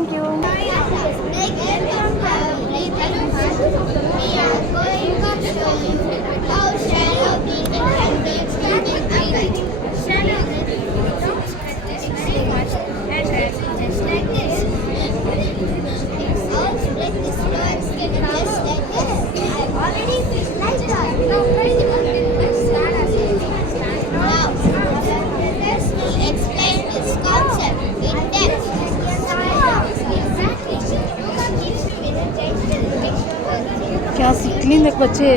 Thank you. क्या सीखने तक बच्चे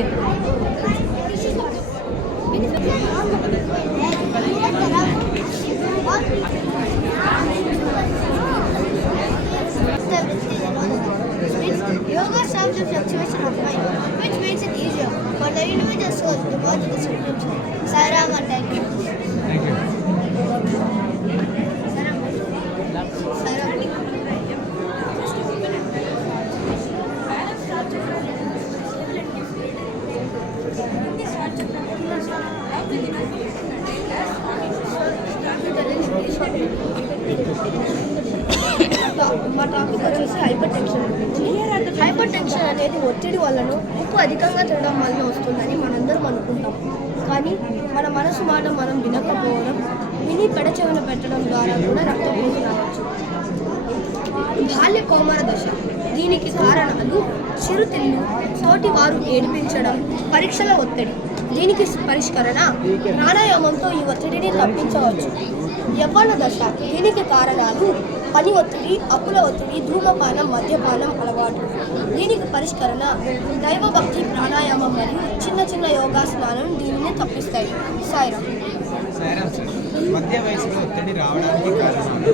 Yoga serves the fluctuation of mind, which makes it easier for the individual soul to go to the supreme. Sairam and thank you. Thank you. మా topic వచ్చేసి hyper tension గురించి. Hyper tension అనేది ఒత్తిడి వలన ఉప్పు అధికంగా తినడం వలన వస్తుందని మనందరం అనుకుంటాం. కానీ మన మనసు మాట మనం వినకపోవడం, విని పెడచెవిన పెట్టడం ద్వారా కూడా రక్తపోటు రావచ్చు. బాల్య కౌమార దశ. దీనికి కారణాలు చిరుతిళ్ళు, తోటి వారు ఏడిపించడం, పరీక్షల ఒత్తిడి. దీనికి పరిష్కరణ ప్రాణాయామంతో ఈ ఒత్తిడిని తప్పించవచ్చు. యవ్వన దశ. దీనికి కారణాలు పని ఒత్తిడి, అప్పుల ఒత్తిడి, ధూమపానం, మద్యపానం అలవాటు. దీనికి పరిష్కరణ దైవభక్తి, ప్రాణాయామం మరియు చిన్న చిన్న యోగాసనాలను దీనిని తప్పిస్తాయి. సాయిరామ్. మధ్య వయసులో ఒత్తిడి రావడానికి కారణాలు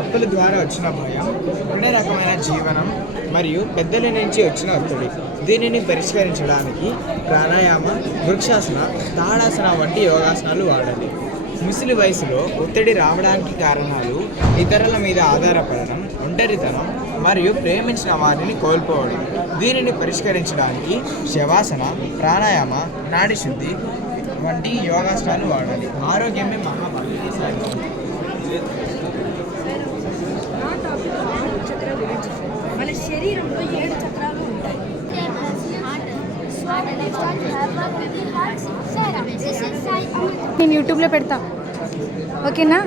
అప్పుల ద్వారా వచ్చిన భయం, అనే రకమైన జీవనం మరియు పెద్దల నుంచి వచ్చిన ఒత్తిడి. దీనిని పరిష్కరించడానికి ప్రాణాయామ, వృక్షాసన, తాడాసన వంటి యోగాసనాలు వాడాలి. ముసలి వయసులో ఒత్తిడి రావడానికి కారణాలు ఇతరుల మీద ఆధారపడడం, ఒంటరితనం మరియు ప్రేమించిన వారిని కోల్పోవడం. దీనిని పరిష్కరించడానికి శవాసన, ప్రాణాయామ, నాడి శుద్ధి వంటి యోగాసనాలు వాడాలి. ఆరోగ్యమే మహాభాగ్యం. మన శరీరంలో 7 చక్రాలు ఉంటాయి. నేను యూట్యూబ్లో పెడతా, ఓకేనా?